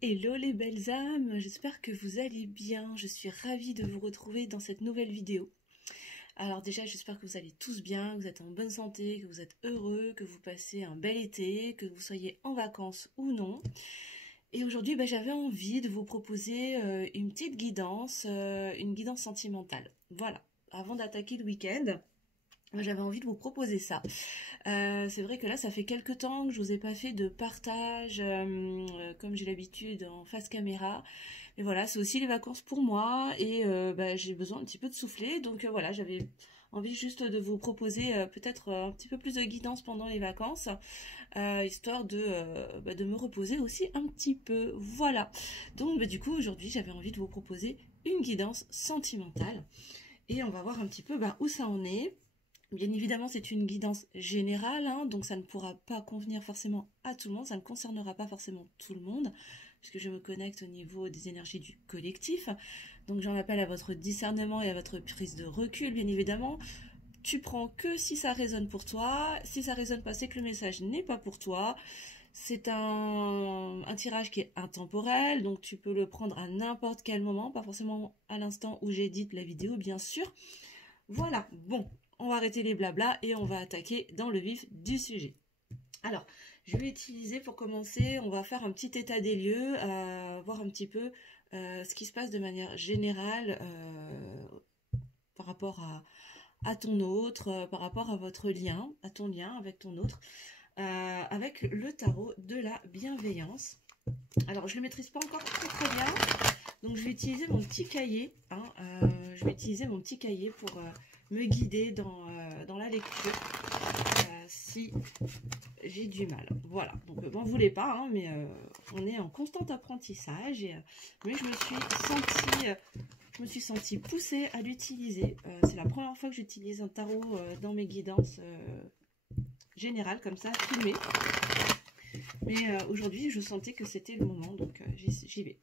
Hello les belles âmes, j'espère que vous allez bien. Je suis ravie de vous retrouver dans cette nouvelle vidéo. Alors déjà, j'espère que vous allez tous bien, que vous êtes en bonne santé, que vous êtes heureux, que vous passez un bel été, que vous soyez en vacances ou non. Et aujourd'hui, j'avais envie de vous proposer une petite guidance, une guidance sentimentale. Voilà, avant d'attaquer le week-end. J'avais envie de vous proposer ça. C'est vrai que là, ça fait quelques temps que je vous ai pas fait de partage comme j'ai l'habitude en face caméra. Mais voilà, c'est aussi les vacances pour moi et j'ai besoin un petit peu de souffler. Donc voilà, j'avais envie juste de vous proposer peut-être un petit peu plus de guidance pendant les vacances, histoire de me reposer aussi un petit peu. Voilà. Donc du coup, aujourd'hui, j'avais envie de vous proposer une guidance sentimentale. Et on va voir un petit peu où ça en est. Bien évidemment, c'est une guidance générale, hein, donc ça ne pourra pas convenir forcément à tout le monde, ça ne concernera pas forcément tout le monde, puisque je me connecte au niveau des énergies du collectif. Donc j'en appelle à votre discernement et à votre prise de recul, bien évidemment. Tu prends que si ça résonne pour toi. Si ça résonne pas, c'est que le message n'est pas pour toi. C'est un tirage qui est intemporel, donc tu peux le prendre à n'importe quel moment, pas forcément à l'instant où j'édite la vidéo, bien sûr. Voilà, bon, on va arrêter les blablas et on va attaquer dans le vif du sujet. Alors, je vais utiliser pour commencer, on va faire un petit état des lieux, voir un petit peu ce qui se passe de manière générale par rapport à ton autre, par rapport à votre lien, à ton lien avec ton autre, avec le tarot de la bienveillance. Alors, je ne le maîtrise pas encore très bien, donc je vais utiliser mon petit cahier, pour me guider dans la lecture, si j'ai du mal. Voilà, donc m'en voulez pas, hein, mais on est en constant apprentissage, mais je me suis sentie poussée à l'utiliser. C'est la première fois que j'utilise un tarot dans mes guidances générales, comme ça, filmées. Mais aujourd'hui, je sentais que c'était le moment, donc j'y vais.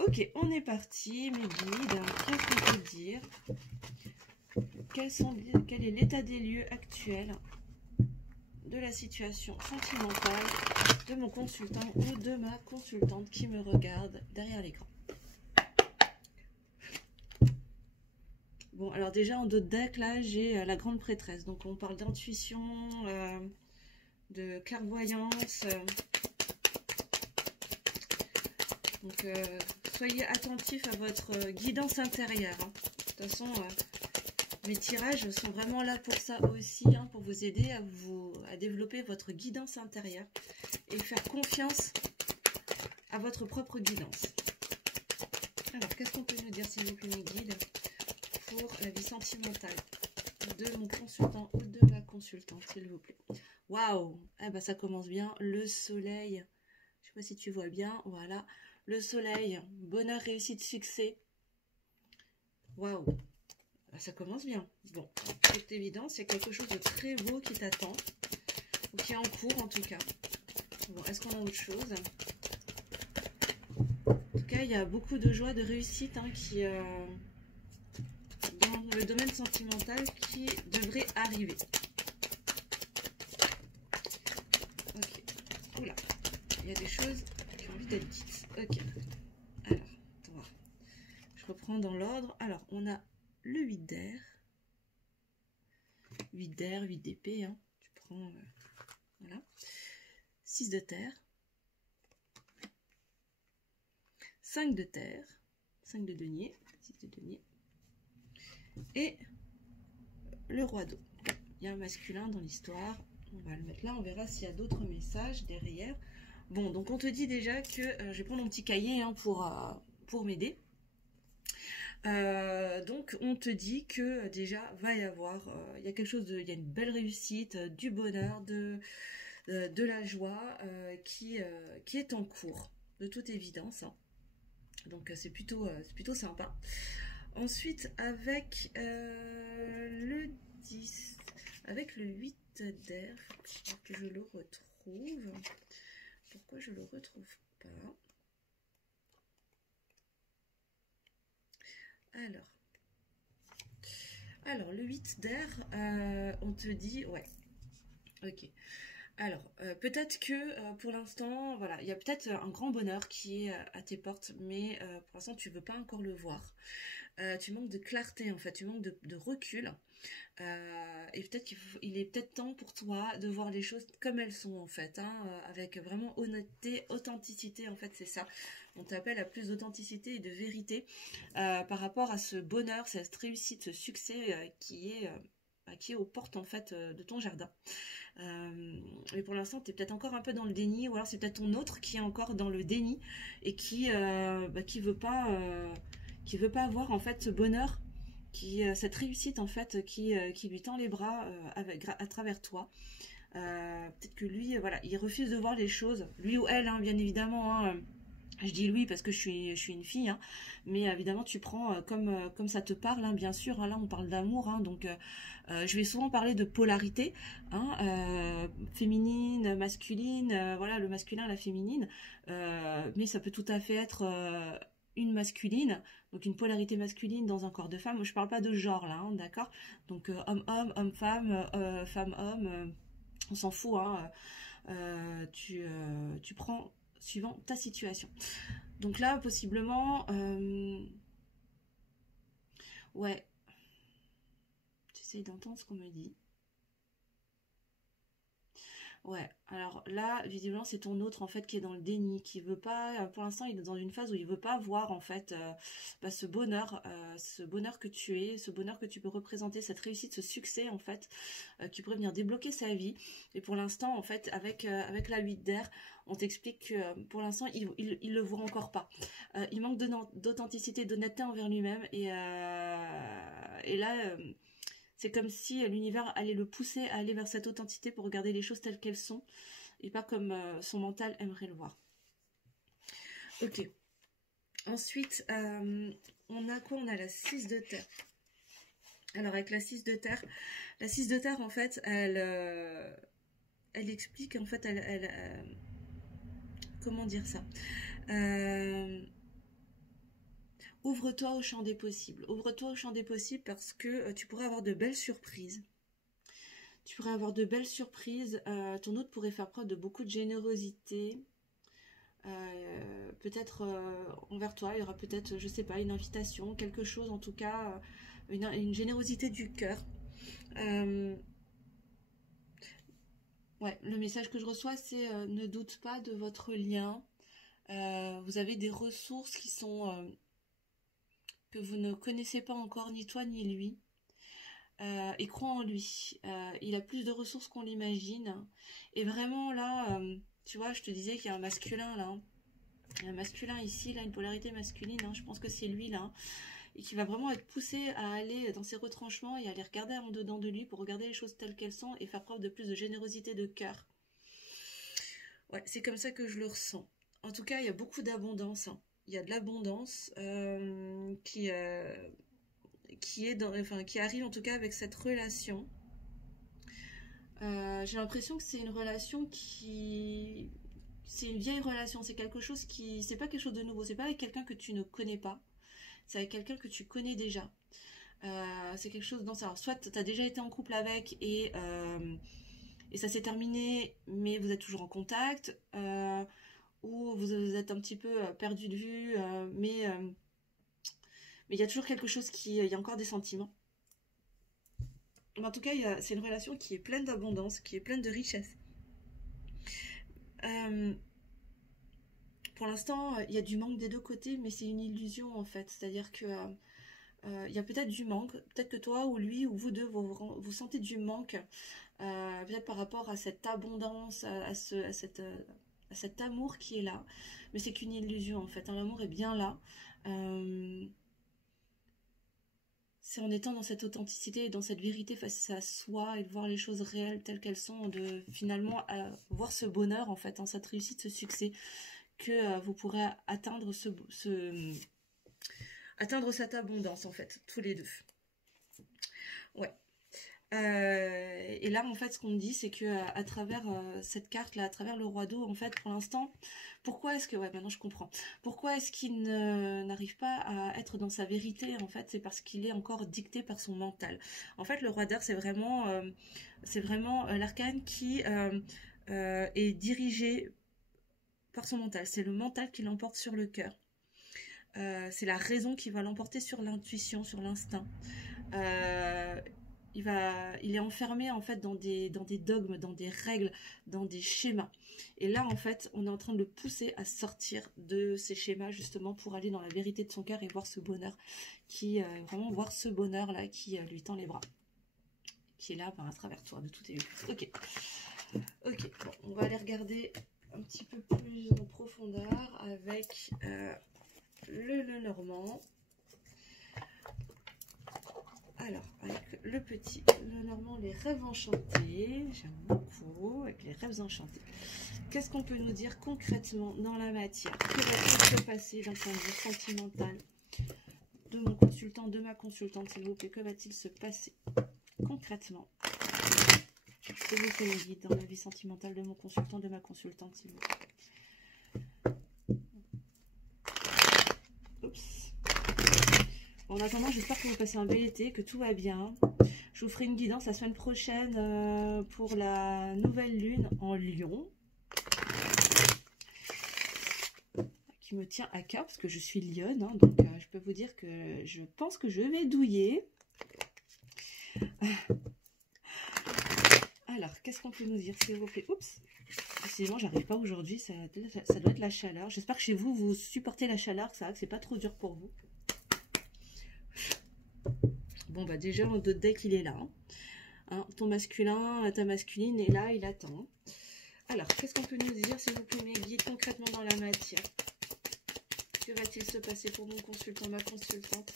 Ok, on est parti, mes guides. Qu'est-ce qu'on peut dire? Quel est l'état des lieux actuel de la situation sentimentale de mon consultant ou de ma consultante qui me regarde derrière l'écran? Bon, alors déjà en dos de deck, là, j'ai la grande prêtresse. Donc on parle d'intuition, de clairvoyance. Donc soyez attentifs à votre guidance intérieure. Hein. De toute façon, mes tirages sont vraiment là pour ça aussi, hein, pour vous aider à développer votre guidance intérieure et faire confiance à votre propre guidance. Alors, qu'est-ce qu'on peut nous dire, s'il vous plaît, mes guides, pour la vie sentimentale de mon consultant ou de ma consultante, s'il vous plaît? Waouh! Eh ben, ça commence bien. Le soleil. Je sais pas si tu vois bien. Voilà. Le soleil. Bonheur, réussite, succès. Waouh! Ça commence bien. Bon, c'est évident, c'est quelque chose de très beau qui t'attend, ou qui est en cours en tout cas. Bon, est-ce qu'on a autre chose? En tout cas, il y a beaucoup de joie, de réussite qui, dans le domaine sentimental, qui devrait arriver. Ok. Oula, il y a des choses qui ont envie d'être dites. Ok. Alors, attends. Je reprends dans l'ordre. Alors, on a le 8 d'air. 8 d'air, 8 d'épée. Hein. Tu prends... voilà. 6 de terre. 5 de terre. 5 de denier. 6 de denier. Et le roi d'eau. Il y a un masculin dans l'histoire. On va le mettre là. On verra s'il y a d'autres messages derrière. Bon, donc on te dit déjà que... je vais prendre mon petit cahier pour m'aider. Donc on te dit que déjà va y avoir, il y a quelque chose il y a une belle réussite, du bonheur, de la joie qui est en cours, de toute évidence. Hein. Donc c'est plutôt sympa. Ensuite avec le 10, avec le 8 d'air, que je le retrouve. Pourquoi je le retrouve pas? Alors, le 8 d'air, on te dit... Ouais, ok. Alors, peut-être que pour l'instant, voilà, il y a peut-être un grand bonheur qui est à tes portes, mais pour l'instant, tu veux pas encore le voir. Tu manques de clarté, en fait, tu manques de recul. Et peut-être il est peut-être temps pour toi de voir les choses comme elles sont, en fait, hein, avec vraiment honnêteté, authenticité, en fait, c'est ça. On t'appelle à plus d'authenticité et de vérité par rapport à ce bonheur, cette réussite, ce succès qui est aux portes, en fait, de ton jardin. Mais pour l'instant, tu es peut-être encore un peu dans le déni, ou alors c'est peut-être ton autre qui est encore dans le déni et qui veut pas avoir en fait ce bonheur, cette réussite en fait qui lui tend les bras à travers toi. Peut-être que lui, voilà, il refuse de voir les choses, lui ou elle, hein, bien évidemment. Hein, je dis lui parce que je suis une fille, hein, mais évidemment tu prends comme ça te parle, hein, bien sûr. Hein, là on parle d'amour, hein, donc je vais souvent parler de polarité, hein, féminine, masculine, voilà, le masculin, la féminine, mais ça peut tout à fait être une masculine, donc une polarité masculine dans un corps de femme. Je parle pas de genre là, hein, d'accord. Donc homme-homme, homme-femme, femme-homme, on s'en fout, hein. Tu prends suivant ta situation. Donc là, possiblement, ouais, j'essaye d'entendre ce qu'on me dit. Ouais, alors là, visiblement, c'est ton autre en fait qui est dans le déni, qui veut pas, pour l'instant, il est dans une phase où il veut pas voir en fait ce bonheur que tu es, ce bonheur que tu peux représenter, cette réussite, ce succès en fait, qui pourrait venir débloquer sa vie. Et pour l'instant, en fait, avec la 8 d'air, on t'explique que pour l'instant, il le voit encore pas. Il manque d'authenticité, d'honnêteté envers lui-même, et là. C'est comme si l'univers allait le pousser à aller vers cette authenticité pour regarder les choses telles qu'elles sont et pas comme son mental aimerait le voir. Ok. Ensuite, on a quoi? On a la 6 de terre. Alors avec la 6 de terre en fait, elle explique en fait, comment dire ça? Ouvre-toi au champ des possibles. Ouvre-toi au champ des possibles parce que tu pourrais avoir de belles surprises. Tu pourrais avoir de belles surprises. Ton hôte pourrait faire preuve de beaucoup de générosité. Peut-être envers toi, il y aura peut-être, je sais pas, une invitation, quelque chose en tout cas, une générosité du cœur. Ouais, le message que je reçois, c'est ne doute pas de votre lien. Vous avez des ressources qui sont que vous ne connaissez pas encore, ni toi ni lui. Et crois en lui. Il a plus de ressources qu'on l'imagine. Et vraiment là, tu vois, je te disais qu'il y a un masculin là. Il y a un masculin ici, là, une polarité masculine, hein, je pense que c'est lui là. Hein, et qui va vraiment être poussé à aller dans ses retranchements et à aller regarder en dedans de lui pour regarder les choses telles qu'elles sont et faire preuve de plus de générosité de cœur. Ouais, c'est comme ça que je le ressens. En tout cas, il y a beaucoup d'abondance. Hein. Il y a de l'abondance qui arrive en tout cas avec cette relation. J'ai l'impression que c'est une relation c'est une vieille relation, c'est quelque chose c'est pas quelque chose de nouveau, c'est pas avec quelqu'un que tu ne connais pas, c'est avec quelqu'un que tu connais déjà. C'est quelque chose dans ça. Alors, soit tu as déjà été en couple avec et ça s'est terminé, mais vous êtes toujours en contact, ou vous êtes un petit peu perdu de vue, mais il y a toujours quelque chose il y a encore des sentiments. Mais en tout cas, c'est une relation qui est pleine d'abondance, qui est pleine de richesse. Pour l'instant, il y a du manque des deux côtés, mais c'est une illusion en fait. C'est-à-dire que il y a peut-être du manque, peut-être que toi ou lui ou vous deux vous sentez du manque, peut-être par rapport à cette abondance, à cet amour qui est là, mais c'est qu'une illusion en fait. Hein, l'amour est bien là. C'est en étant dans cette authenticité et dans cette vérité face à soi et de voir les choses réelles telles qu'elles sont, de finalement voir ce bonheur en fait, en cette réussite, ce succès, que vous pourrez atteindre atteindre cette abondance en fait, tous les deux. Ouais. Et là, en fait, ce qu'on me dit, c'est que à travers cette carte là, à travers le roi d'eau, en fait, pour l'instant, pourquoi est-ce que, ouais, maintenant je comprends. Pourquoi est-ce qu'il n'arrive pas à être dans sa vérité, en fait, c'est parce qu'il est encore dicté par son mental. En fait, le roi d'air, c'est vraiment l'arcane qui est dirigé par son mental. C'est le mental qui l'emporte sur le cœur. C'est la raison qui va l'emporter sur l'intuition, sur l'instinct. Il est enfermé en fait dans des dogmes, dans des règles, dans des schémas. Et là, en fait, on est en train de le pousser à sortir de ces schémas justement pour aller dans la vérité de son cœur et voir ce bonheur vraiment voir ce bonheur là qui lui tend les bras, qui est là à travers toi, de tout évidence. Ok, bon, on va aller regarder un petit peu plus en profondeur avec le Lenormand. Alors, avec le Normand, les rêves enchantés, j'aime beaucoup, avec les rêves enchantés. Qu'est-ce qu'on peut nous dire concrètement dans la matière? Que va-t-il se passer d'un point de vue sentimental de mon consultant, de ma consultante, s'il vous plaît? Que va-t-il se passer concrètement? S'il vous plaît, guide dans la vie sentimentale de mon consultant, de ma consultante, s'il vous plaît. Oups. En attendant, j'espère que vous passez un bel été, que tout va bien. Je vous ferai une guidance la semaine prochaine pour la nouvelle lune en Lion, qui me tient à cœur parce que je suis lionne, hein, donc je peux vous dire que je pense que je vais douiller. Alors, qu'est-ce qu'on peut nous dire, s'il vous plaît? Oups, décidément, j'arrive pas aujourd'hui, ça doit être la chaleur. J'espère que chez vous, vous supportez la chaleur, que c'est pas trop dur pour vous. Bon, bah déjà, on doute dès qu'il est là. Hein, ton masculin, ta masculine est là, il attend. Alors, qu'est-ce qu'on peut nous dire, s'il vous plaît, mes guides, concrètement dans la matière? Que va-t-il se passer pour mon consultant, ma consultante?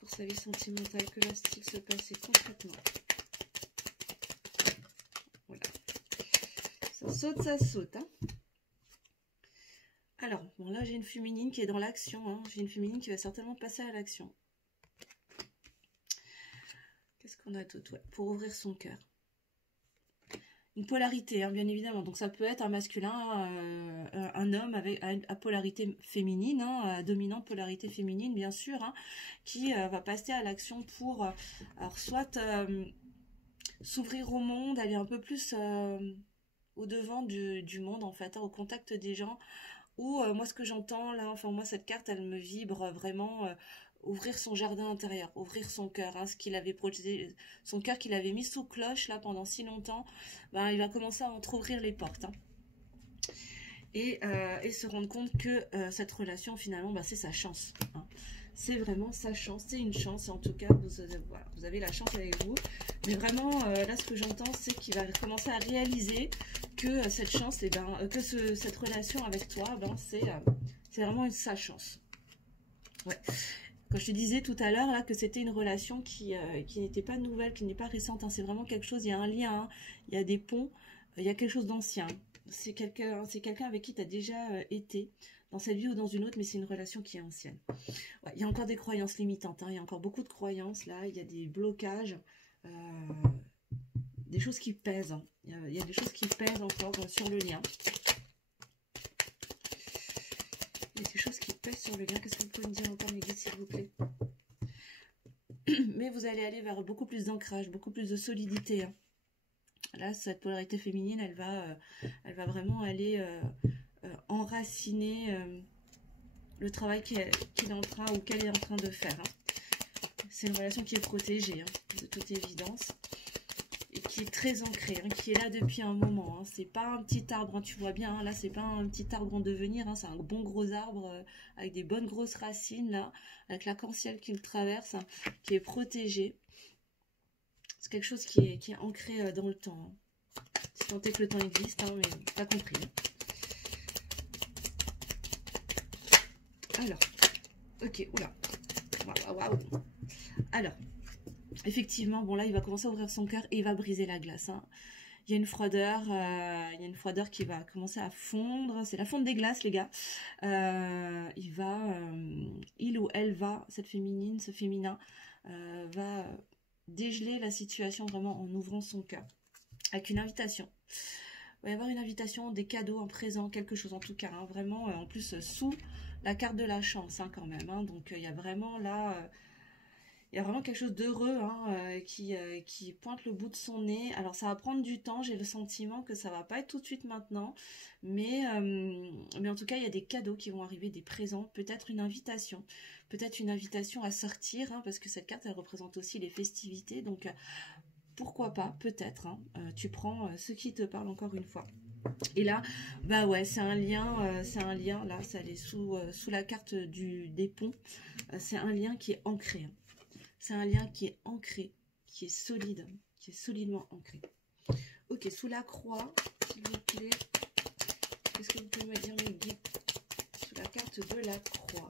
Pour sa vie sentimentale, que va-t-il se passer concrètement? Voilà. Ça saute, hein. Alors, bon, là, j'ai une féminine qui est dans l'action. Hein. J'ai une féminine qui va certainement passer à l'action. Qu'est-ce qu'on a d'autre? Ouais, pour ouvrir son cœur. Une polarité, hein, bien évidemment. Donc, ça peut être un masculin, un homme à polarité féminine, hein, à dominante polarité féminine, bien sûr, hein, qui va passer à l'action pour, alors, soit s'ouvrir au monde, aller un peu plus au-devant du monde, en fait, hein, au contact des gens. Ou moi ce que j'entends là, enfin moi cette carte elle me vibre vraiment ouvrir son jardin intérieur, ouvrir son cœur, hein, ce qu'il avait protégé, son cœur qu'il avait mis sous cloche là pendant si longtemps, ben, il va commencer à entrouvrir les portes. Hein. Et se rendre compte que cette relation finalement ben, c'est sa chance. Hein. C'est vraiment sa chance, c'est une chance, et en tout cas voilà, vous avez la chance avec vous, mais vraiment là ce que j'entends c'est qu'il va commencer à réaliser que cette chance, et ben, cette relation avec toi, ben, c'est vraiment sa chance. Ouais. Quand je te disais tout à l'heure là que c'était une relation qui n'était pas nouvelle, qui n'est pas récente, hein, c'est vraiment quelque chose, il y a un lien, hein, il y a des ponts, il y a quelque chose d'ancien. C'est quelqu'un avec qui tu as déjà été dans cette vie ou dans une autre, mais c'est une relation qui est ancienne. Ouais, il y a encore des croyances limitantes, hein, il y a encore beaucoup de croyances là, il y a des blocages, des choses qui pèsent. Hein. Il y a des choses qui pèsent encore sur le lien. Il y a des choses qui pèsent sur le lien. Qu'est-ce que vous pouvez me dire encore, mes guides, s'il vous plaît? Mais vous allez aller vers beaucoup plus d'ancrage, beaucoup plus de solidité. Hein. Là, cette polarité féminine, elle va vraiment aller enraciner le travail qu'elle est en train ou qu'elle est en train de faire. Hein. C'est une relation qui est protégée, hein, de toute évidence. Et qui est très ancrée, hein, qui est là depuis un moment. Hein. C'est pas un petit arbre, hein, tu vois bien. Hein, là, c'est pas un petit arbre en devenir. Hein, c'est un bon gros arbre avec des bonnes grosses racines, là, avec l'arc-en-ciel qui le traverse, hein, qui est protégé. C'est quelque chose qui est ancré dans le temps. Hein. Si tant est que le temps existe, hein, mais pas compris. Hein. Alors, ok, oula. Waouh. Alors, effectivement, bon là, il va commencer à ouvrir son cœur et il va briser la glace. Hein. Il y a une froideur, qui va commencer à fondre. C'est la fonte des glaces, les gars. Il ou elle va, cette féminine, ce féminin, va dégeler la situation vraiment en ouvrant son cœur. Avec une invitation. Il va y avoir une invitation, des cadeaux, un présent, quelque chose en tout cas. Hein, vraiment, en plus, sous la carte de la chance, hein, quand même. Hein, donc, il y a vraiment là... Il y a vraiment quelque chose d'heureux hein, qui pointe le bout de son nez. Alors ça va prendre du temps, j'ai le sentiment que ça va pas être tout de suite maintenant. Mais en tout cas, il y a des cadeaux qui vont arriver, des présents, peut-être une invitation. Peut-être une invitation à sortir, hein, parce que cette carte, elle représente aussi les festivités. Donc pourquoi pas, peut-être. Hein, tu prends ce qui te parle encore une fois. Et là, bah ouais, c'est un lien, là, ça est sous la carte des ponts. C'est un lien qui est ancré. Hein. C'est un lien qui est ancré, qui est solide, qui est solidement ancré. Ok, sous la croix, s'il vous plaît. Qu'est-ce que vous pouvez me dire, mes guides, sous la carte de la croix?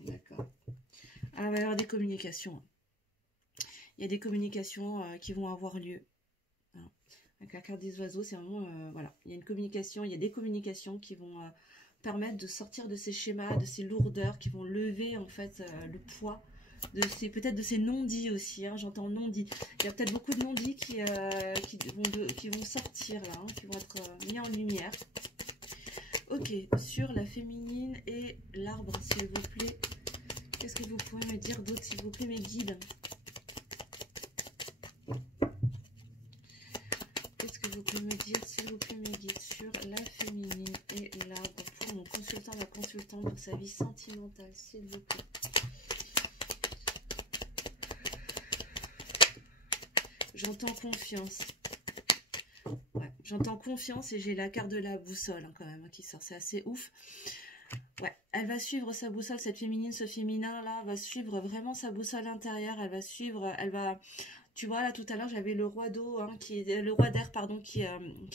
D'accord. Alors, il va y avoir des communications. Il y a des communications qui vont avoir lieu. Hein. Avec la carte des oiseaux, c'est vraiment, voilà, il y a une communication, il y a des communications qui vont permettre de sortir de ces schémas, de ces lourdeurs, qui vont lever en fait le poids peut-être de ces non-dits aussi, hein, j'entends non-dits. Il y a peut-être beaucoup de non-dits qui vont sortir là, hein, qui vont être mis en lumière. Ok, sur la féminine et l'arbre, s'il vous plaît. Qu'est-ce que vous pouvez me dire d'autre, s'il vous plaît, mes guides? Qu'est-ce que vous pouvez me dire, s'il vous plaît, mes guides, sur la féminine et l'arbre pour mon consultant, ma consultante, pour sa vie sentimentale, s'il vous plaît? J'entends confiance. Ouais, j'entends confiance et j'ai la carte de la boussole hein, quand même qui sort. C'est assez ouf. Ouais, elle va suivre sa boussole, cette féminine, ce féminin là va suivre vraiment sa boussole intérieure. Elle va suivre, elle va. Tu vois là tout à l'heure j'avais le roi d'eau, hein, le roi d'air pardon, qui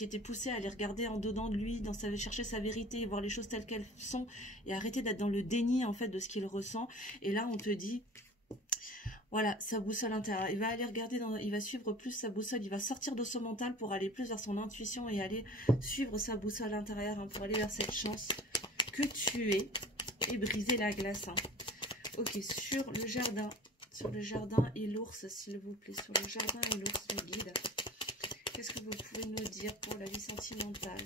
était poussé à aller regarder en dedans de lui, chercher sa vérité, voir les choses telles qu'elles sont et arrêter d'être dans le déni en fait de ce qu'il ressent. Et là on te dit. Voilà, sa boussole intérieure. Il va aller regarder, il va suivre plus sa boussole, il va sortir de son mental pour aller plus vers son intuition et aller suivre sa boussole intérieure hein, pour aller vers cette chance que tu es et briser la glace. Hein. Ok, sur le jardin et l'ours, s'il vous plaît. Sur le jardin et l'ours, le guide. Qu'est-ce que vous pouvez nous dire pour la vie sentimentale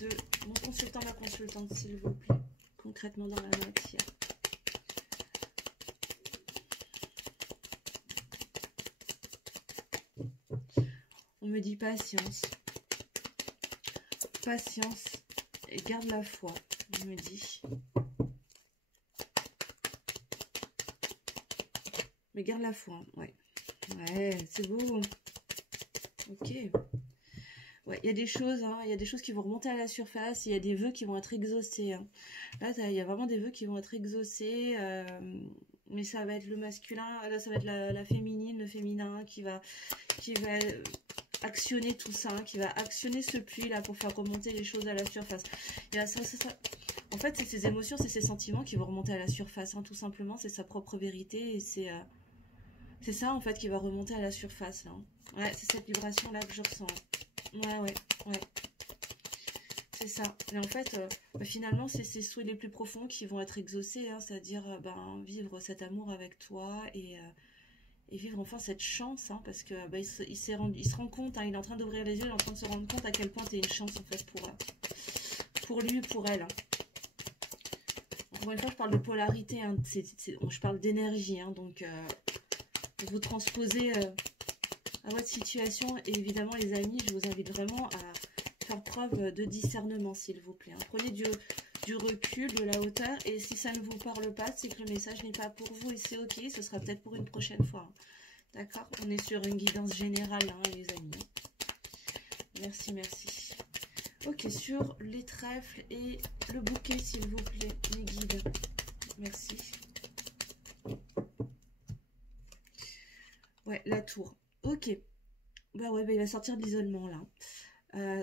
de mon consultant, ma consultante, s'il vous plaît, concrètement dans la matière? On me dit patience. Patience et garde la foi, on me dit. Mais garde la foi, hein. Ouais. Ouais, c'est beau. Ok. Ouais, il y a des choses, hein, il y a des choses qui vont remonter à la surface, il y a des vœux qui vont être exaucés. Hein. Là, il y a vraiment des vœux qui vont être exaucés, mais ça va être le masculin, là, ça va être la féminine, le féminin qui va actionner tout ça, hein, qui va actionner ce puits là pour faire remonter les choses à la surface. Et là, ça. En fait, c'est ses émotions, c'est ses sentiments qui vont remonter à la surface, hein, tout simplement, c'est sa propre vérité et c'est ça en fait qui va remonter à la surface là. Hein. Ouais, c'est cette vibration là que je ressens. Ouais. C'est ça. Et en fait, finalement, c'est ces souhaits les plus profonds qui vont être exaucés, hein, c'est-à-dire vivre cet amour avec toi et vivre enfin cette chance, hein, parce que il se rend compte, hein, il est en train d'ouvrir les yeux, il est en train de se rendre compte à quel point tu es une chance en fait pour lui, pour elle. Hein. Encore une fois, je parle de polarité, hein, je parle d'énergie, hein, donc vous transposez à votre situation et évidemment les amis, je vous invite vraiment à faire preuve de discernement s'il vous plaît. Hein. Prenez du recul, de la hauteur et si ça ne vous parle pas, c'est que le message n'est pas pour vous et c'est ok, ce sera peut-être pour une prochaine fois. Hein. D'accord? On est sur une guidance générale hein, les amis. Merci. Ok, sur les trèfles et le bouquet s'il vous plaît, mes guides. Merci. Ouais, la tour. Ok. Bah ouais, il va sortir de l'isolement là.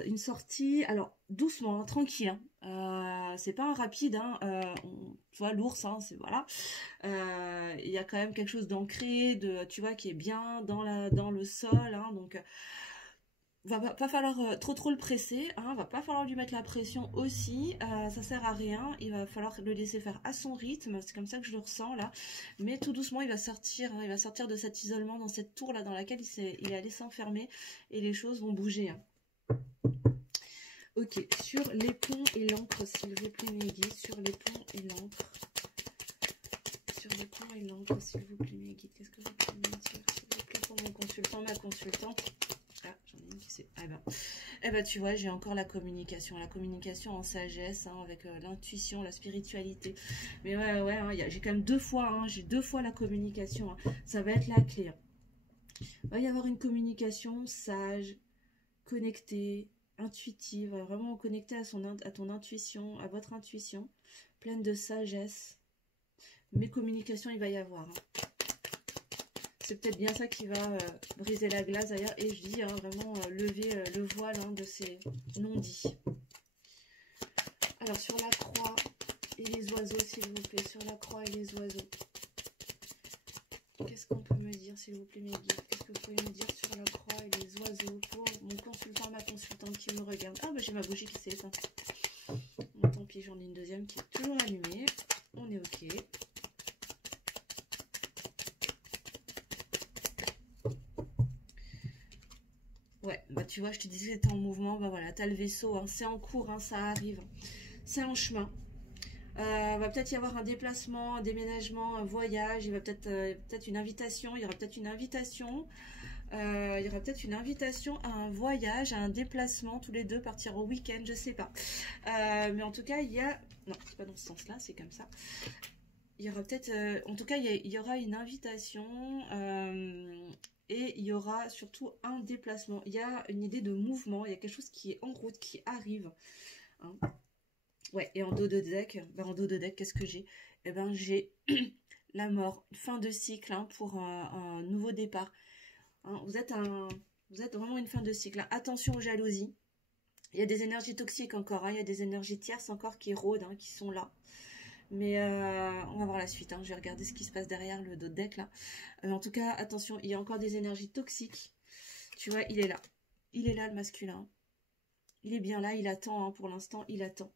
Une sortie, alors doucement, hein, tranquille. Hein. C'est pas un rapide, hein, tu vois, l'ours, hein, c'est voilà. Il y a quand même quelque chose d'ancré, tu vois, qui est bien dans le sol, hein, donc va pas falloir trop le presser, hein, va pas falloir lui mettre la pression aussi, ça sert à rien, il va falloir le laisser faire à son rythme, c'est comme ça que je le ressens là, mais tout doucement il va sortir, hein, il va sortir de cet isolement, dans cette tour là dans laquelle il est allé s'enfermer et les choses vont bouger. Hein. Ok, sur les ponts et l'encre, s'il vous plaît, mes guides, sur les ponts et l'encre. Sur les ponts et l'encre, s'il vous plaît, mes guides. Qu'est-ce que vous pouvez me dire, s'il vous plaît, pour mon consultant, ma consultante? Ah, j'en ai une qui c'est. Eh ben, tu vois, j'ai encore la communication en sagesse, hein, avec l'intuition, la spiritualité. Mais ouais, hein, j'ai quand même 2 fois, hein, j'ai 2 fois la communication. Hein. Ça va être la clé. Hein. Il va y avoir une communication sage, connectée, intuitive, vraiment connectée à ton intuition, à votre intuition, pleine de sagesse. Mais communication, il va y avoir. Hein. C'est peut-être bien ça qui va briser la glace d'ailleurs. Et je dis hein, vraiment lever le voile hein, de ces non-dits. Alors sur la croix et les oiseaux, s'il vous plaît. Sur la croix et les oiseaux. Qu'est-ce qu'on peut me dire, s'il vous plaît, mes guides? Qu'est-ce que vous pouvez me dire sur la croix et les oiseaux pour mon consultant, ma consultante qui me regarde? Ah, bah j'ai ma bougie qui s'est éteinte. Bon, tant pis, j'en ai une deuxième qui est toujours allumée. On est OK. Ouais, bah tu vois, je te disais que c'était en mouvement. Bah voilà, t'as le vaisseau, hein, c'est en cours, hein, ça arrive. C'est en chemin. Va peut-être y avoir un déplacement, un déménagement, un voyage. Il va peut-être une invitation. Il y aura peut-être une invitation. Il y aura peut-être une invitation à un voyage, à un déplacement, tous les deux partir au week-end, je sais pas. Mais en tout cas, il y a... Non, c'est pas dans ce sens-là, c'est comme ça. Il y aura peut-être... en tout cas, il y aura une invitation et il y aura surtout un déplacement. Il y a une idée de mouvement, il y a quelque chose qui est en route, qui arrive. Hein. Ouais, et en dos de deck, qu'est-ce que j'ai? Eh ben, j'ai la mort, fin de cycle hein, pour un nouveau départ. Hein, vous êtes vraiment une fin de cycle. Hein. Attention aux jalousies. Il y a des énergies toxiques encore. Hein. Il y a des énergies tierces encore qui rôdent, hein, qui sont là. Mais on va voir la suite. Hein. Je vais regarder ce qui se passe derrière le dos de deck là. En tout cas, attention, il y a encore des énergies toxiques. Tu vois, il est là. Il est là, le masculin. Il est bien là, il attend. Hein, pour l'instant, il attend.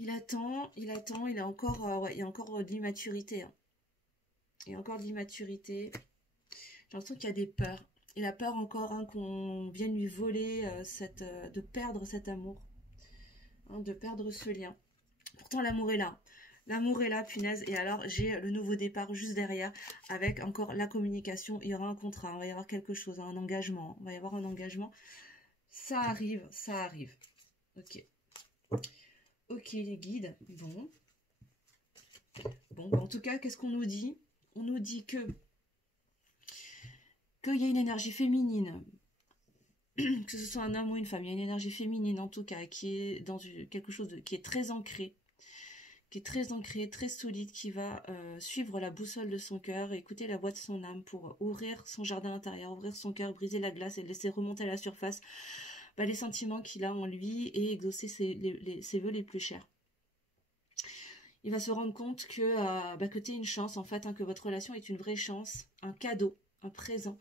Il attend, il a encore, il y a encore de l'immaturité. Hein. Il y a encore de l'immaturité. J'ai l'impression qu'il y a des peurs. Il a peur encore hein, qu'on vienne lui voler, de perdre cet amour. Hein, de perdre ce lien. Pourtant, l'amour est là. L'amour est là, punaise. Et alors, j'ai le nouveau départ juste derrière avec encore la communication. Il y aura un contrat, il va y avoir quelque chose, un engagement. Il va y avoir un engagement. Ça arrive, ça arrive. Ok. Ok, les guides. Bon. Bon, en tout cas, qu'est-ce qu'on nous dit? On nous dit qu'il y a une énergie féminine, que ce soit un homme ou une femme, il y a une énergie féminine en tout cas, qui est dans quelque chose qui est très ancré, très solide, qui va suivre la boussole de son cœur, écouter la voix de son âme pour ouvrir son jardin intérieur, ouvrir son cœur, briser la glace et laisser remonter à la surface les sentiments qu'il a en lui et exaucer ses vœux les plus chers. Il va se rendre compte que tu es une chance en fait, hein, que votre relation est une vraie chance, un cadeau, un présent.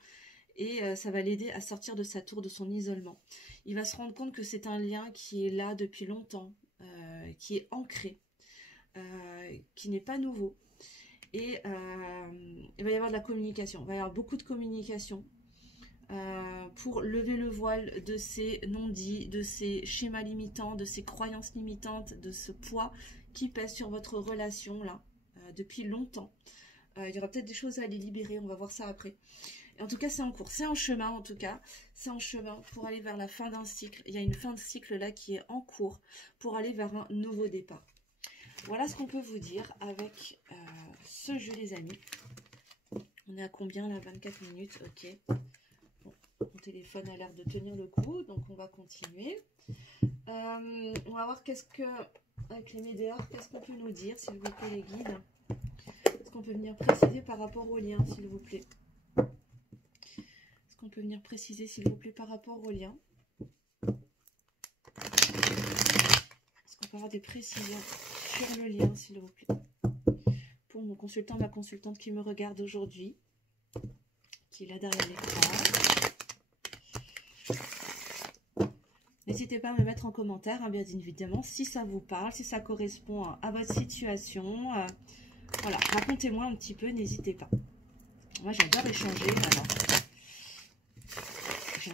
Et ça va l'aider à sortir de sa tour, de son isolement. Il va se rendre compte que c'est un lien qui est là depuis longtemps, qui est ancré, qui n'est pas nouveau. Et il va y avoir de la communication, il va y avoir beaucoup de communication pour lever le voile de ces non-dits, de ces schémas limitants, de ces croyances limitantes, de ce poids qui pèse sur votre relation là, depuis longtemps. Il y aura peut-être des choses à les libérer, on va voir ça après. En tout cas, c'est en cours, c'est en chemin en tout cas, c'est en chemin pour aller vers la fin d'un cycle. Il y a une fin de cycle là qui est en cours pour aller vers un nouveau départ. Voilà ce qu'on peut vous dire avec ce jeu les amis. On est à combien là? 24 minutes, ok. Bon, mon téléphone a l'air de tenir le coup, donc on va continuer. On va voir avec les médias, qu'est-ce qu'on peut nous dire, s'il vous plaît les guides. Est-ce qu'on peut venir préciser par rapport au lien, s'il vous plaît? Qu'on peut venir préciser s'il vous plaît par rapport au lien. Est-ce qu'on peut avoir des précisions sur le lien s'il vous plaît? Pour mon consultant, ma consultante qui me regarde aujourd'hui, qui est là derrière l'écran. N'hésitez pas à me mettre en commentaire, hein, bien évidemment, si ça vous parle, si ça correspond à votre situation. Voilà, racontez-moi un petit peu, n'hésitez pas. Moi j'adore échanger, alors.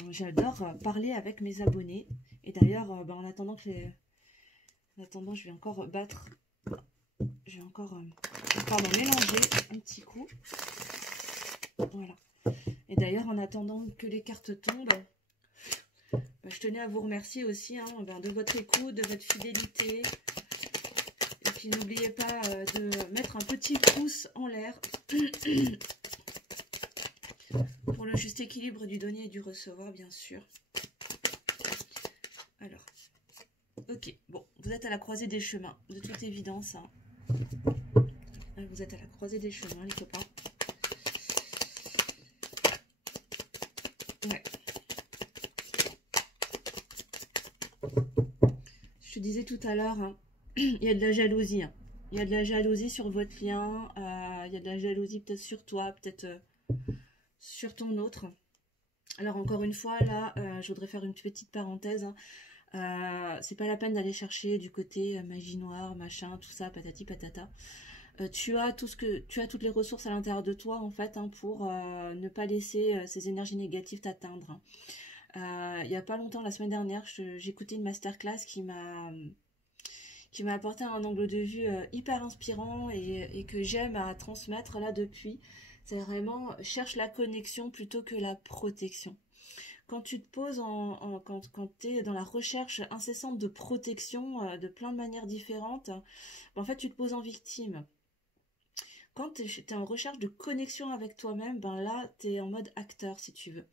J'adore parler avec mes abonnés Et d'ailleurs, en attendant en attendant, je vais encore battre. Je vais encore pardon, mélanger un petit coup. Voilà. Et d'ailleurs, en attendant que les cartes tombent, je tenais à vous remercier aussi de votre écoute, de votre fidélité. Et puis n'oubliez pas de mettre un petit pouce en l'air pour le juste équilibre du donner et du recevoir, bien sûr. Alors, ok, bon, vous êtes à la croisée des chemins, de toute évidence. Hein. Vous êtes à la croisée des chemins, les copains. Ouais. Je te disais tout à l'heure, hein, il y a de la jalousie. Hein. Il y a de la jalousie sur votre lien. Il y a de la jalousie peut-être sur toi, peut-être sur ton autre. Alors encore une fois, là, je voudrais faire une petite parenthèse. Hein. C'est pas la peine d'aller chercher du côté magie noire, machin, tout ça, patati patata. Tu as toutes les ressources à l'intérieur de toi en fait pour ne pas laisser ces énergies négatives t'atteindre. Hein. Il n'y a pas longtemps, la semaine dernière, j'écoutais une masterclass qui m'a apporté un angle de vue hyper inspirant et que j'aime à transmettre là depuis. C'est vraiment cherche la connexion plutôt que la protection. Quand tu te poses quand tu es dans la recherche incessante de protection de plein de manières différentes, en fait tu te poses en victime. Quand tu es en recherche de connexion avec toi-même, là tu es en mode acteur si tu veux.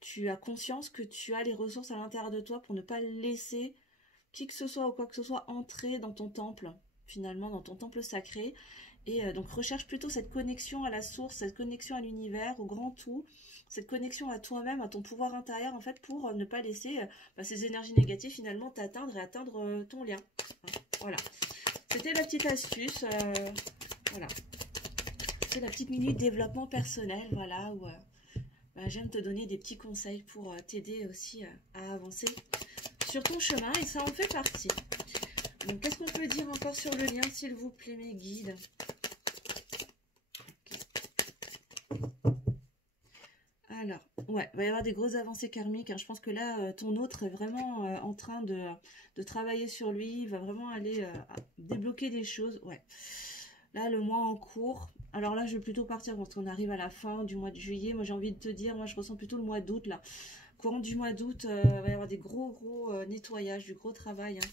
Tu as conscience que tu as les ressources à l'intérieur de toi pour ne pas laisser qui que ce soit ou quoi que ce soit entrer dans ton temple, finalement dans ton temple sacré. Et donc recherche plutôt cette connexion à la source, cette connexion à l'univers, au grand tout, cette connexion à toi-même, à ton pouvoir intérieur en fait, pour ne pas laisser ces énergies négatives finalement t'atteindre et atteindre ton lien. Voilà. C'était la petite astuce. Voilà. C'est la petite minute développement personnel, voilà, où j'aime te donner des petits conseils pour t'aider aussi à avancer sur ton chemin, et ça en fait partie. Donc, qu'est-ce qu'on peut dire encore sur le lien, s'il vous plaît, mes guides? Alors, ouais, il va y avoir des grosses avancées karmiques. Hein. Je pense que là, ton autre est vraiment en train de travailler sur lui. Il va vraiment aller débloquer des choses. Ouais. Là, le mois en cours. Alors là, je vais plutôt partir quand on arrive à la fin du mois de juillet. Moi, j'ai envie de te dire, moi, je ressens plutôt le mois d'août, là. Courant du mois d'août, il va y avoir des gros nettoyages, du gros travail. Hein.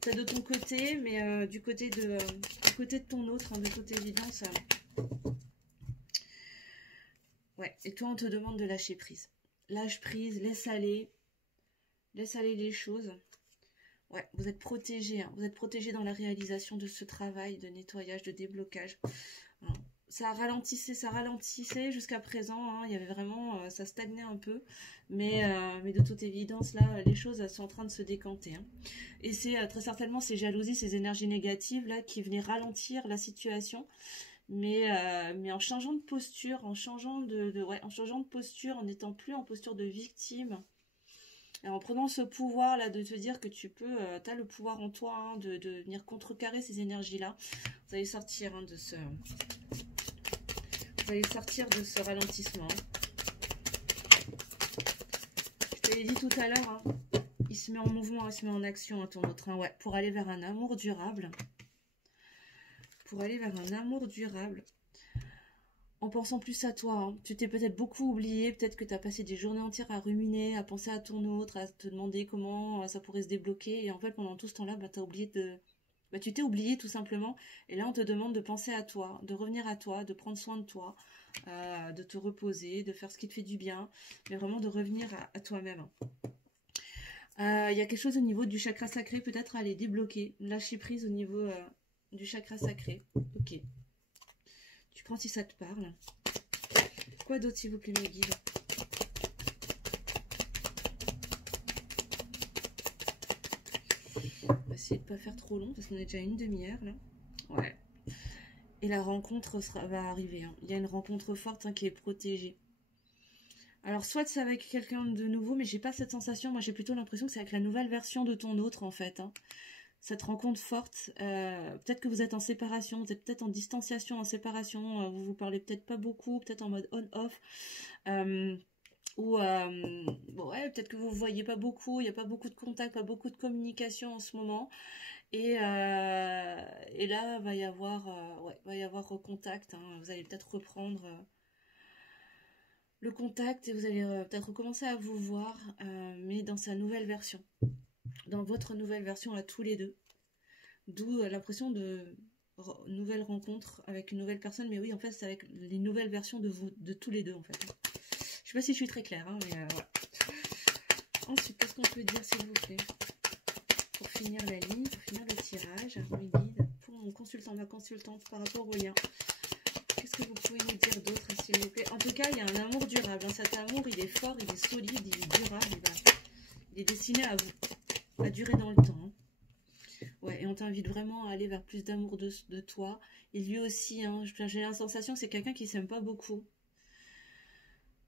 Peut-être de ton côté, mais du côté de ton autre, hein, de toute évidence. Ouais, et toi, on te demande de lâcher prise. Lâche prise, laisse aller les choses. Ouais, vous êtes protégé, hein. Vous êtes protégé dans la réalisation de ce travail de nettoyage, de déblocage. Alors, ça ralentissait jusqu'à présent. Hein. Il y avait vraiment, ça stagnait un peu, mais de toute évidence, là, les choses sont en train de se décanter. Hein. Et c'est très certainement ces jalousies, ces énergies négatives là qui venaient ralentir la situation. Mais en changeant de posture, en changeant de posture, en n'étant plus en posture de victime, et en prenant ce pouvoir là de te dire que tu peux, tu as le pouvoir en toi hein, de venir contrecarrer ces énergies là. Vous allez sortir de ce ralentissement. Je te l'ai dit tout à l'heure, hein, il se met en mouvement, il se met en action à ton autre, hein, ouais, pour aller vers un amour durable. Pour aller vers un amour durable. En pensant plus à toi, hein. Tu t'es peut-être beaucoup oublié, peut-être que tu as passé des journées entières à ruminer, à penser à ton autre, à te demander comment ça pourrait se débloquer. Et en fait, pendant tout ce temps-là, t'as oublié tu t'es oublié tout simplement. Et là, on te demande de penser à toi, de revenir à toi, de prendre soin de toi, de te reposer, de faire ce qui te fait du bien, mais vraiment de revenir à toi-même. Il y a quelque chose au niveau du chakra sacré, peut-être à aller débloquer. Lâcher prise au niveau du chakra sacré. Ok. Tu prends si ça te parle. Quoi d'autre, s'il vous plaît, mes guides? On va essayer de ne pas faire trop long, parce qu'on est déjà à une demi-heure, là. Ouais. Et la rencontre va arriver. Hein. Il y a une rencontre forte hein, qui est protégée. Alors, soit c'est avec quelqu'un de nouveau, mais j'ai pas cette sensation. Moi, j'ai plutôt l'impression que c'est avec la nouvelle version de ton autre, en fait. Hein. Cette rencontre forte, peut-être que vous êtes en séparation, vous êtes peut-être en distanciation, en séparation, vous vous parlez peut-être pas beaucoup, peut-être en mode on-off. Ou bon, ouais, peut-être que vous ne voyez pas beaucoup, il n'y a pas beaucoup de contact, pas beaucoup de communication en ce moment. Et là, va y avoir contact, hein. Vous allez peut-être reprendre le contact et vous allez peut-être recommencer à vous voir, mais dans sa nouvelle version. Dans votre nouvelle version à tous les deux. D'où l'impression de nouvelle rencontre avec une nouvelle personne, mais oui, en fait, c'est avec les nouvelles versions de vous, de tous les deux, en fait. Je sais pas si je suis très claire, hein, mais voilà. Ensuite, qu'est-ce qu'on peut dire, s'il vous plaît? Pour finir la ligne, pour finir le tirage, mes guides, pour mon consultant, ma consultante, par rapport au lien. Qu'est-ce que vous pouvez nous dire d'autre, s'il vous plaît? En tout cas, il y a un amour durable. Hein. Cet amour, il est fort, il est solide, il est durable, il est destiné à vous, à durer dans le temps. Hein. Ouais, et on t'invite vraiment à aller vers plus d'amour de toi. Et lui aussi, hein, j'ai la sensation que c'est quelqu'un qui s'aime pas beaucoup.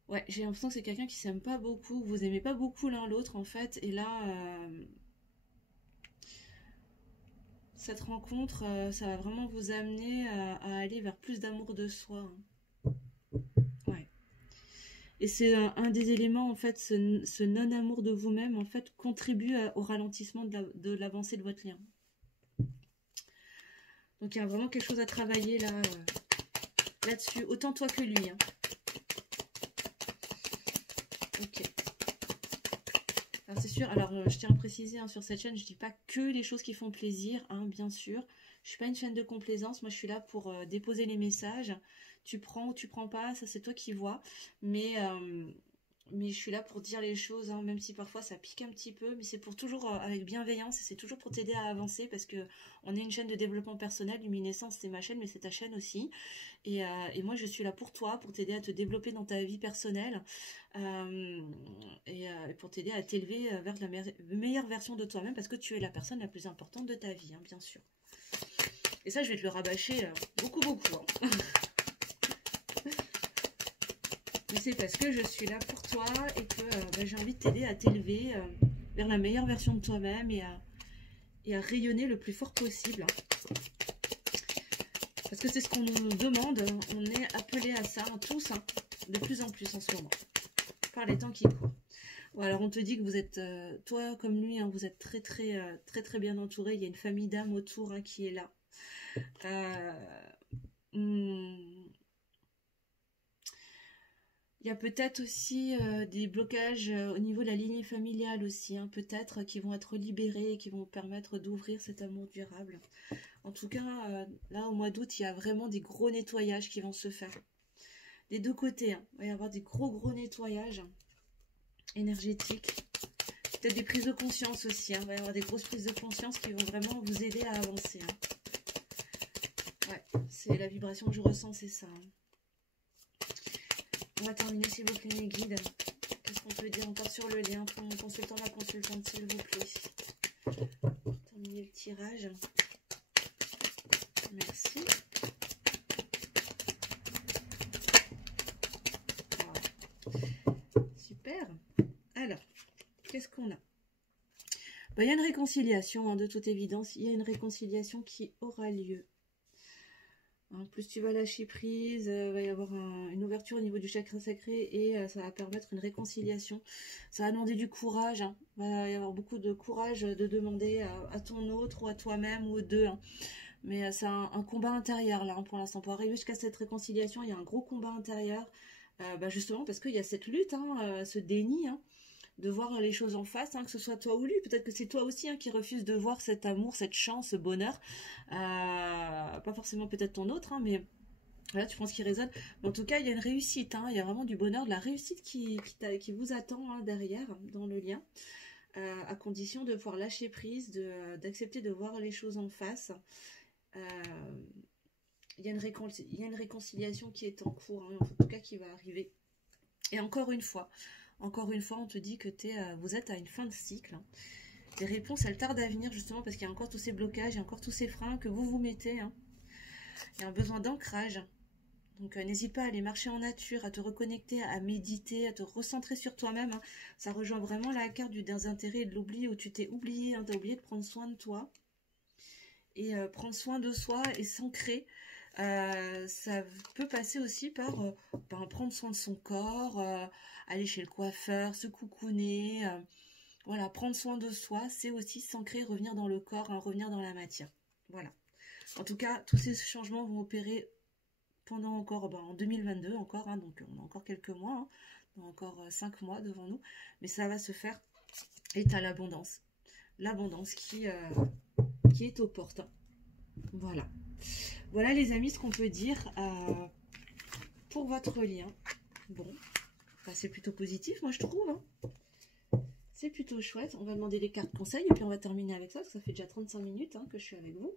Ouais, j'ai l'impression que c'est quelqu'un qui s'aime pas beaucoup. Vous aimez pas beaucoup l'un l'autre, en fait. Et là, cette rencontre, ça va vraiment vous amener à aller vers plus d'amour de soi. Hein. Ouais. Et c'est un des éléments, en fait, ce non-amour de vous-même, en fait, contribue au ralentissement de l'avancée de votre lien. Donc il y a vraiment quelque chose à travailler là, là-dessus, autant toi que lui. Hein. Ok. Alors c'est sûr, alors je tiens à préciser hein, sur cette chaîne, je dis pas que les choses qui font plaisir, hein, bien sûr. Je suis pas une chaîne de complaisance, moi je suis là pour déposer les messages. Tu prends ou tu prends pas, ça c'est toi qui vois. Mais je suis là pour dire les choses, hein, même si parfois ça pique un petit peu, mais c'est pour toujours avec bienveillance et c'est toujours pour t'aider à avancer parce que on est une chaîne de développement personnel. Luminescence, c'est ma chaîne, mais c'est ta chaîne aussi. Et moi, je suis là pour toi, pour t'aider à te développer dans ta vie personnelle et pour t'aider à t'élever vers la meilleure version de toi-même parce que tu es la personne la plus importante de ta vie, hein, bien sûr. Et ça, je vais te le rabâcher beaucoup, beaucoup. Hein. Mais c'est parce que je suis là pour toi et que j'ai envie de t'aider à t'élever vers la meilleure version de toi-même et à rayonner le plus fort possible. Hein. Parce que c'est ce qu'on nous demande, on est appelés à ça, hein, tous, hein, de plus en plus en ce moment, par les temps qui courent. Bon, alors on te dit que vous êtes, toi comme lui, hein, vous êtes très très bien entouré, il y a une famille d'âmes autour hein, qui est là. Il y a peut-être aussi des blocages au niveau de la lignée familiale aussi, hein, peut-être, qui vont être libérés et qui vont permettre d'ouvrir cet amour durable. En tout cas, là, au mois d'août, il y a vraiment des gros nettoyages qui vont se faire. Des deux côtés, hein. Il va y avoir des gros nettoyages énergétiques. Peut-être des prises de conscience aussi. Hein. Il va y avoir des grosses prises de conscience qui vont vraiment vous aider à avancer. Hein. Ouais, c'est la vibration que je ressens, c'est ça. Hein. On va terminer, s'il vous plaît, mes guides. Qu'est-ce qu'on peut dire encore sur le lien pour mon consultant, ma consultante, s'il vous plaît. Terminer le tirage. Merci. Voilà. Super. Alors, qu'est-ce qu'on a? Il y a une réconciliation, hein, de toute évidence. Il y a une réconciliation qui aura lieu. Hein, plus tu vas lâcher prise, va y avoir une ouverture au niveau du chakra sacré et ça va permettre une réconciliation. Ça va demander du courage. Hein. Il va y avoir beaucoup de courage de demander à ton autre ou à toi-même ou aux deux. Hein. Mais c'est un combat intérieur là hein, pour l'instant. Pour arriver jusqu'à cette réconciliation, il y a un gros combat intérieur. Justement parce qu'il y a cette lutte, hein, ce déni. Hein, de voir les choses en face, hein, que ce soit toi ou lui, peut-être que c'est toi aussi hein, qui refuse de voir cet amour, cette chance, ce bonheur, pas forcément peut-être ton autre, hein, mais là tu penses qu'il résonne, mais en tout cas il y a une réussite, hein, il y a vraiment du bonheur, de la réussite qui vous attend hein, derrière, dans le lien, à condition de pouvoir lâcher prise, d'accepter de voir les choses en face. Il y a une réconciliation qui est en cours, hein, en tout cas qui va arriver, et encore une fois, on te dit que vous êtes à une fin de cycle. Hein. Les réponses, elles tardent à venir justement parce qu'il y a encore tous ces blocages, il y a encore tous ces freins que vous vous mettez. Hein. Il y a un besoin d'ancrage. Donc n'hésite pas à aller marcher en nature, à te reconnecter, à méditer, à te recentrer sur toi-même. Hein. Ça rejoint vraiment la carte du désintérêt et de l'oubli où tu t'es oublié. Hein. Tu as oublié de prendre soin de toi. Et prendre soin de soi et s'ancrer Ça peut passer aussi par prendre soin de son corps, aller chez le coiffeur, se coucouner, voilà, prendre soin de soi, c'est aussi s'ancrer, revenir dans le corps, hein, revenir dans la matière. Voilà. En tout cas, tous ces changements vont opérer pendant encore, en 2022 encore, hein, donc on a encore quelques mois, hein, on a encore 5 mois devant nous, mais ça va se faire, et tu as l'abondance. L'abondance qui est aux portes. Voilà. Voilà les amis ce qu'on peut dire pour votre lien. Bon, c'est plutôt positif moi je trouve. Hein. C'est plutôt chouette. On va demander les cartes conseils et puis on va terminer avec ça. Parce que ça fait déjà 35 minutes hein, que je suis avec vous.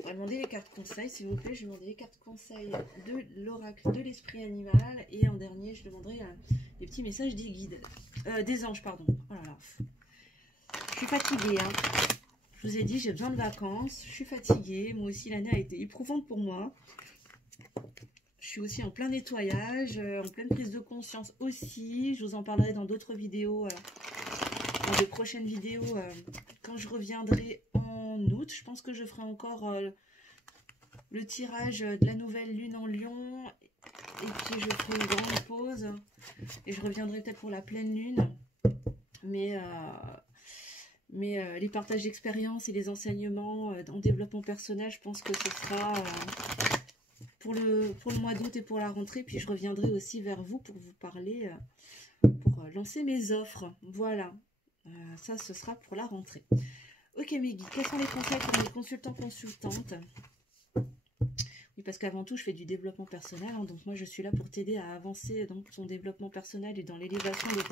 On va demander les cartes conseils s'il vous plaît. Je vais demander les cartes conseils de l'oracle de l'esprit animal. Et en dernier je demanderai des petits messages des guides. Des anges pardon. Oh là là. Je suis fatiguée hein. Je vous ai dit, j'ai besoin de vacances, je suis fatiguée, moi aussi l'année a été éprouvante pour moi. Je suis aussi en plein nettoyage, en pleine prise de conscience aussi. Je vous en parlerai dans d'autres vidéos, dans de prochaines vidéos, quand je reviendrai en août. Je pense que je ferai encore le tirage de la nouvelle lune en Lion. Et puis je ferai une grande pause. Et je reviendrai peut-être pour la pleine lune. Mais les partages d'expérience et les enseignements en développement personnel, je pense que ce sera pour le mois d'août et pour la rentrée. Puis je reviendrai aussi vers vous pour vous parler, pour lancer mes offres. Voilà, ça ce sera pour la rentrée. Ok mes guides, quels sont les conseils pour les consultants-consultantes? Oui, parce qu'avant tout, je fais du développement personnel. Hein, donc moi, je suis là pour t'aider à avancer dans ton développement personnel et dans l'élévation de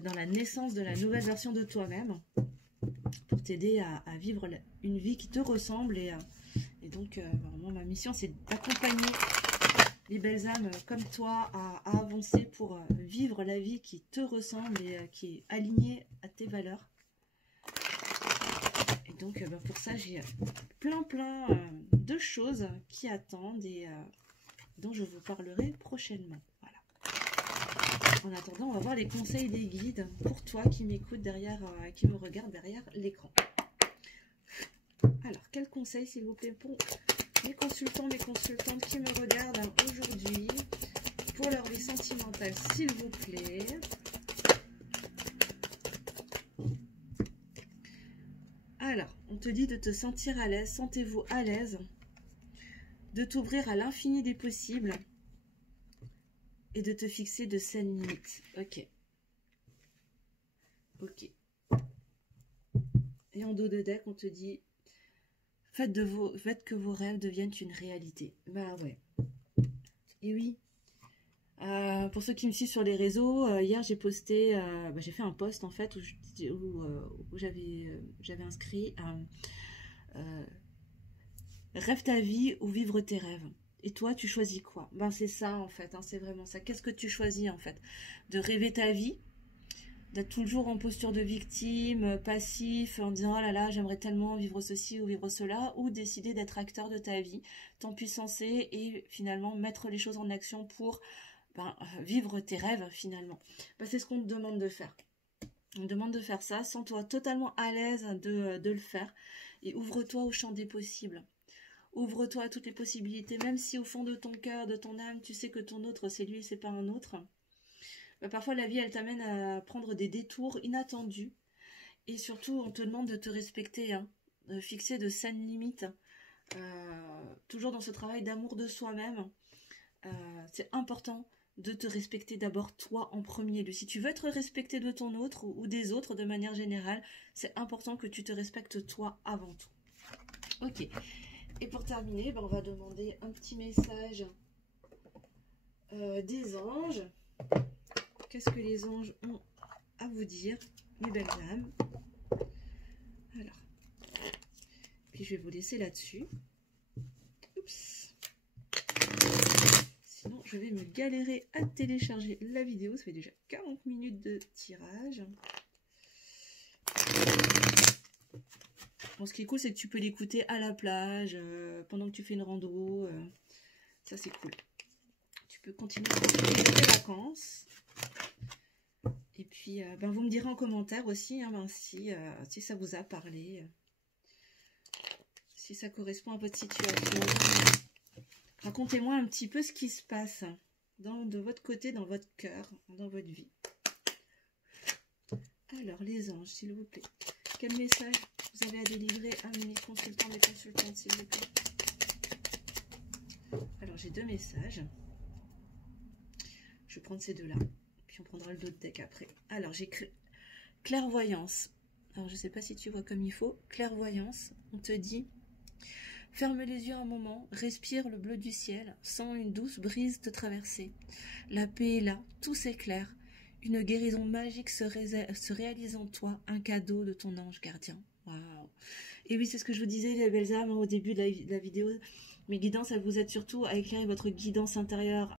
dans la naissance de la nouvelle version de toi-même, pour t'aider à vivre une vie qui te ressemble. Et donc, vraiment, ma mission, c'est d'accompagner les belles âmes comme toi à avancer pour vivre la vie qui te ressemble et qui est alignée à tes valeurs. Et donc, pour ça, j'ai plein de choses qui attendent et dont je vous parlerai prochainement. Voilà. En attendant, on va voir les conseils des guides pour toi qui m'écoute derrière, qui me regarde derrière l'écran. Alors, quels conseils, s'il vous plaît, pour mes consultants, mes consultantes qui me regardent aujourd'hui, pour leur vie sentimentale, s'il vous plaît. Alors, on te dit de te sentir à l'aise, sentez-vous à l'aise, de t'ouvrir à l'infini des possibles et de te fixer de saines limites. Ok. Ok. Et en dos de deck, on te dit faites que vos rêves deviennent une réalité. Bah ouais. Et oui. Pour ceux qui me suivent sur les réseaux, hier j'ai posté, j'ai fait un post en fait où j'avais inscrit rêve ta vie ou vivre tes rêves. Et toi, tu choisis quoi? Ben c'est ça en fait, hein, c'est vraiment ça. Qu'est-ce que tu choisis en fait? De rêver ta vie, d'être toujours en posture de victime, passif, en disant oh là là, j'aimerais tellement vivre ceci ou vivre cela, ou décider d'être acteur de ta vie, t'empuissancer et finalement mettre les choses en action pour vivre tes rêves finalement. C'est ce qu'on te demande de faire. On te demande de faire ça, sens-toi totalement à l'aise de le faire et ouvre-toi au champ des possibles. Ouvre-toi à toutes les possibilités, même si au fond de ton cœur, de ton âme, tu sais que ton autre, c'est lui et c'est pas un autre. Parfois, la vie, elle t'amène à prendre des détours inattendus. Et surtout, on te demande de te respecter, hein, de fixer de saines limites. Toujours dans ce travail d'amour de soi-même. C'est important de te respecter d'abord toi en premier lieu. Si tu veux être respecté de ton autre ou des autres de manière générale, c'est important que tu te respectes toi avant tout. Ok. Et pour terminer, on va demander un petit message des anges. Qu'est-ce que les anges ont à vous dire, mes belles âmes? Alors, puis je vais vous laisser là-dessus. Oups. Sinon, je vais me galérer à télécharger la vidéo. Ça fait déjà 40 minutes de tirage. Bon, ce qui est cool, c'est que tu peux l'écouter à la plage, pendant que tu fais une rando. Ça, c'est cool. Tu peux continuer à profiter de tes vacances. Et puis, vous me direz en commentaire aussi, hein, si ça vous a parlé. si ça correspond à votre situation. Racontez-moi un petit peu ce qui se passe de votre côté, dans votre cœur, dans votre vie. Alors, les anges, s'il vous plaît. Quel message vous avez à délivrer à mes consultants, mes consultantes, s'il vous plaît? Alors, j'ai 2 messages. Je vais prendre ces 2-là. Puis on prendra le dos de deck après. Alors, j'ai clairvoyance. Alors, je ne sais pas si tu vois comme il faut. Clairvoyance, on te dit... Ferme les yeux un moment, respire le bleu du ciel, sens une douce brise te traverser. La paix est là, tout s'éclaire. Une guérison magique se réalise en toi, un cadeau de ton ange gardien. Waouh! Et oui, c'est ce que je vous disais, les belles âmes, au début de la vidéo. Mes guidances, elles vous aident surtout à éclairer votre guidance intérieure,